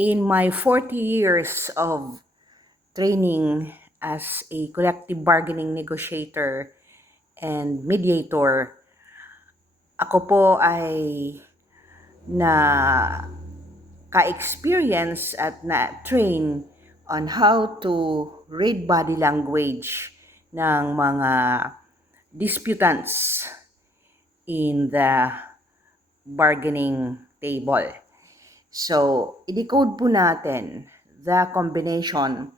In my 40 years of training as a collective bargaining negotiator and mediator, ako po ay na ka-experience at na-train on how to read body language ng mga disputants in the bargaining table. So, i-decode po natin the combination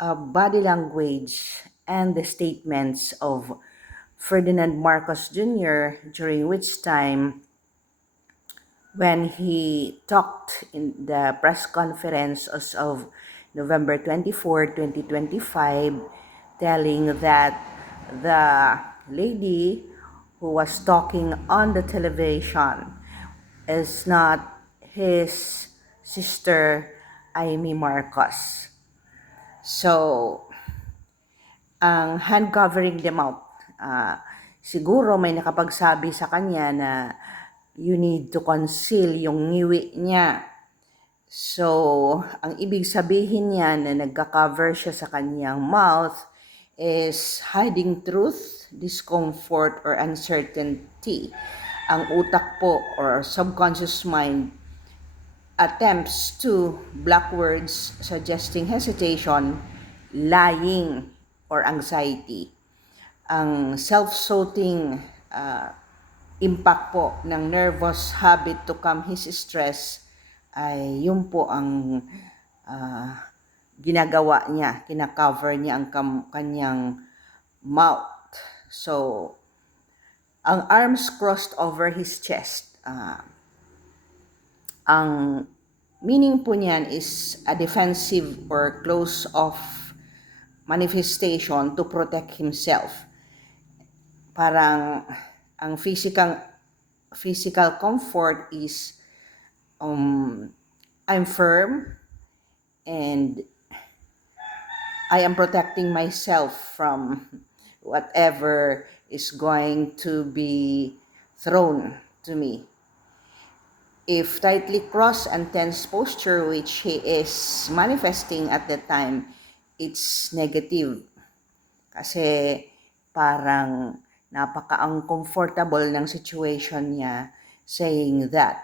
of body language and the statements of Ferdinand Marcos Jr. during which time when he talked in the press conference as of November 24, 2025, telling that the lady who was talking on the television is not his sister, Amy Marcos. So, ang hand covering the mouth, siguro may nakapagsabi sa kanya na you need to conceal yung ngiwi niya. So, ang ibig sabihin niya na nagka-cover siya sa kanyang mouth is hiding truth, discomfort, or uncertainty. Ang utak po or subconscious mind attempts to block words suggesting hesitation, lying, or anxiety. Ang self-soothing impact po ng nervous habit to calm his stress ay yun po ang ginagawa niya, kinakover niya ang kanyang mouth. So, ang arms crossed over his chest. Ang meaning po niyan is a defensive or close-off manifestation to protect himself. Parang ang physical comfort is I'm firm and I am protecting myself from whatever is going to be thrown to me. If tightly crossed and tense posture, which he is manifesting at that time, it's negative. Kasi parang napaka-uncomfortable ng situation niya saying that.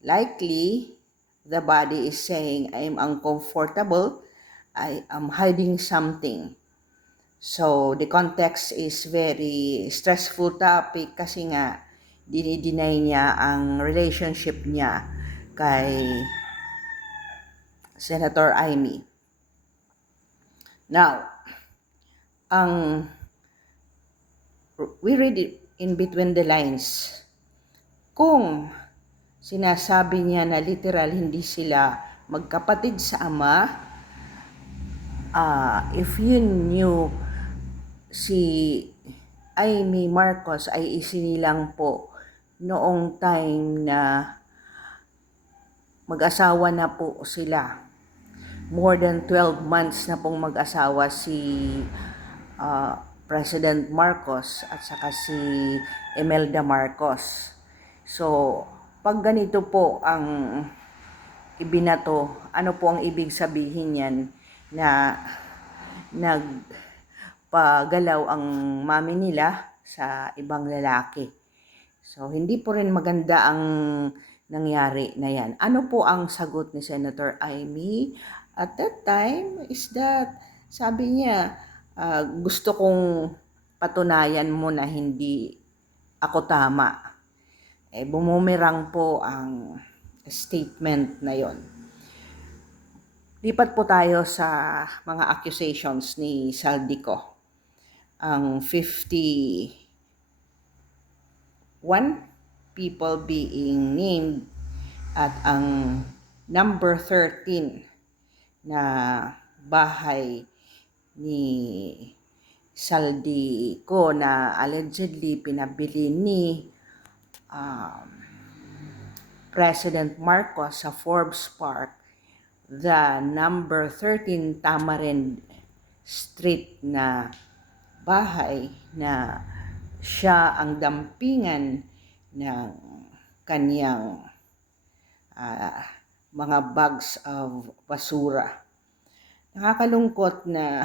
Likely, the body is saying, I'm uncomfortable, I am hiding something. So, the context is very stressful topic kasi nga, dinideny niya ang relationship niya kay Senator Amy. Now, we read it in between the lines. Kung sinasabi niya na literal hindi sila magkapatid sa ama, if you knew si Amy Marcos ay isinilang po noong time na mag-asawa na po sila. More than 12 months na pong mag-asawa si President Marcos at saka si Imelda Marcos. So, pag ganito po ang ibinato, ano po ang ibig sabihin yan na nagpagalaw ang mami nila sa ibang lalaki. So, hindi po rin maganda ang nangyari na yan. Ano po ang sagot ni Senator Amy at that time is that sabi niya, gusto kong patunayan mo na hindi ako tama. Bumumerang po ang statement na yon. Lipat po tayo sa mga accusations ni Saldico. Ang 51 people being named at ang number 13 na bahay ni Saldico na allegedly pinabili ni President Marcos sa Forbes Park, the number 13 Tamarind Street na bahay na siya ang dampingan ng kanyang mga bags of basura. Nakakalungkot na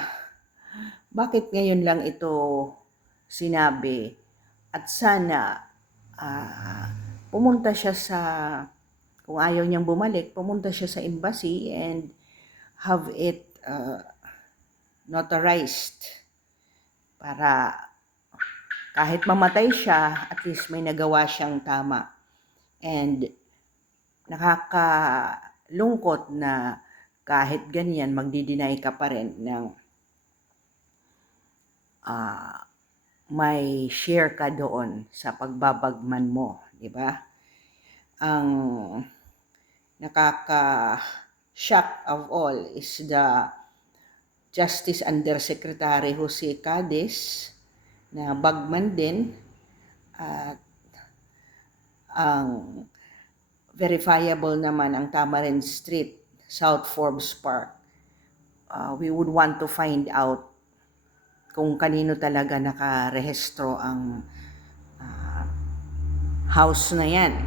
bakit ngayon lang ito sinabi at sana pumunta siya sa, kung ayaw niyang bumalik, pumunta siya sa embassy and have it notarized para kahit mamatay siya, at least may nagawa siyang tama. And nakakalungkot na kahit ganyan, magdi-deny ka pa rin ng may share ka doon sa pagbabagman mo, di ba? Ang nakaka-shock of all is the Justice Undersecretary Jose Cadiz na bagman din at ang verifiable naman ang Tamarind Street, South Forbes Park. We would want to find out kung kanino talaga nakarehistro ang house na yan.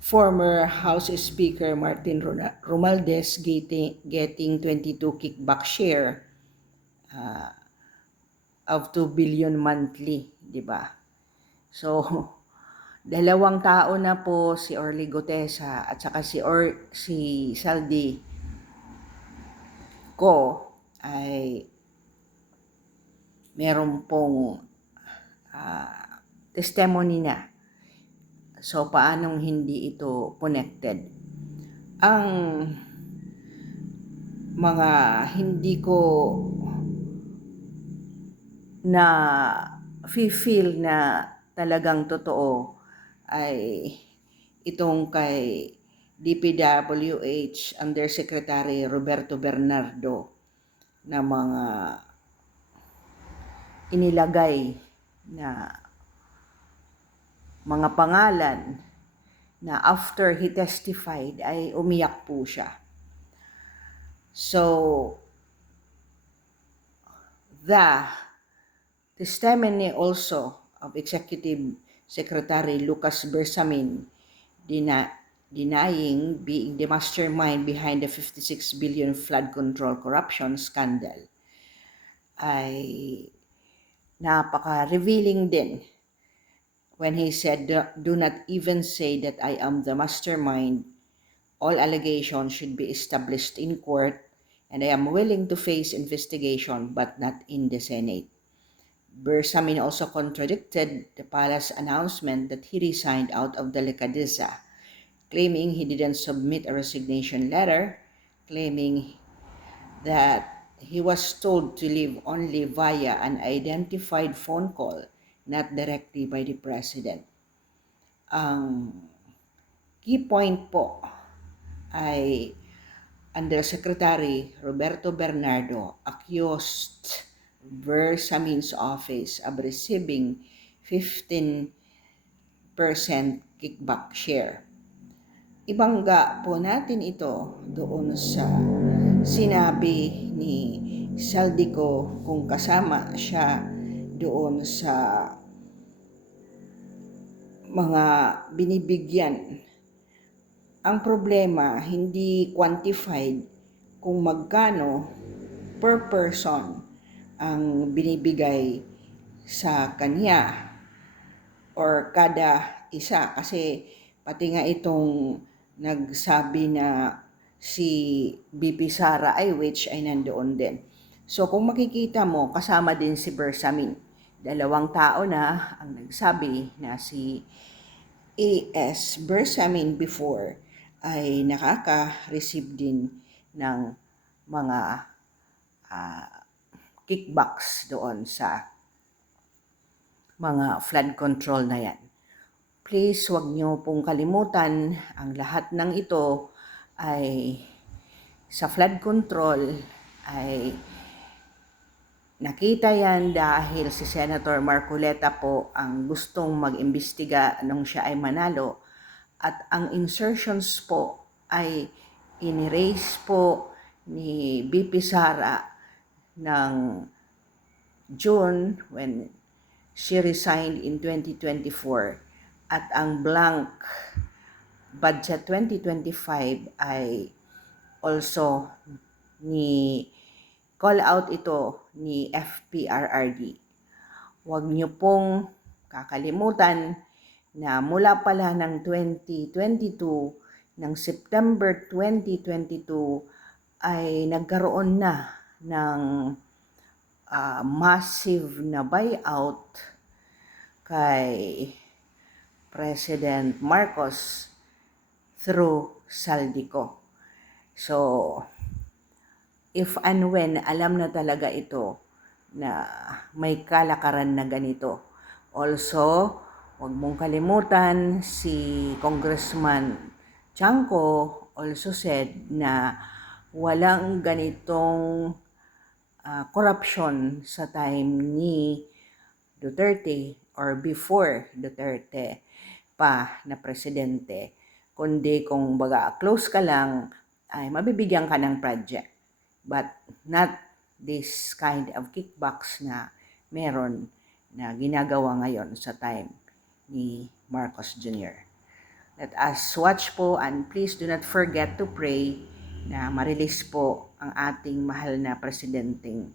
Former House Speaker Martin Romualdez getting 22 kickback share of 2 billion monthly, di ba? So, dalawang tao na po, si Orly Gotesa at saka si Saldi ko ay meron pong testimony na. So, paanong hindi ito connected? Ang mga hindi ko na feel na talagang totoo ay itong kay DPWH Undersecretary Roberto Bernardo na mga inilagay na mga pangalan na after he testified ay umiyak po siya. So, the testimony also of Executive Secretary Lucas Bersamin denying being the mastermind behind the 56 billion flood control corruption scandal ay napaka-revealing din when he said, "Do not even say that I am the mastermind. All allegations should be established in court and I am willing to face investigation but not in the Senate." Bersamin also contradicted the palace announcement that he resigned out of delicadeza, claiming he didn't submit a resignation letter, claiming that he was told to leave only via an identified phone call, not directly by the President. Ang key point po ay Undersecretary Roberto Bernardo accused Bersamin's office of receiving 15% kickback share. Ibangga po natin ito doon sa sinabi ni Saldico kung kasama siya doon sa mga binibigyan. Ang problema, hindi quantified kung magkano per person ang binibigay sa kanya or kada isa. Kasi pati nga itong nagsabi na si BP Sara ay which ay nandoon din. So kung makikita mo, kasama din si Bersamin. Dalawang tao na ang nagsabi na si A.S. Bersamin before ay nakaka-receive din ng mga kickbacks doon sa mga flood control na yan. Please, wag nyo pong kalimutan, ang lahat ng ito ay sa flood control ay nakita yan dahil si Senator Marcoleta po ang gustong mag-imbestiga nung siya ay manalo at ang insertions po ay in-erase po ni BP Sara ng June when she resigned in 2024 at ang blank budget 2025 ay also call out ito ni FPRRD. Huwag niyo pong kakalimutan na mula pala ng 2022, ng September 2022, ay nagkaroon na ng massive na buyout kay President Marcos through Saldico. So, if and when alam na talaga ito na may kalakaran na ganito. Also, huwag mong kalimutan si Congressman Chanco also said na walang ganitong corruption sa time ni Duterte or before Duterte pa na presidente, kundi kung baga close ka lang ay mabibigyan ka ng project, but not this kind of kickbacks na meron na ginagawa ngayon sa time ni Marcos Jr. Let us watch po, and please do not forget to pray na ma-release po ang ating mahal na presidenteng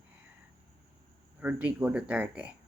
Rodrigo Duterte.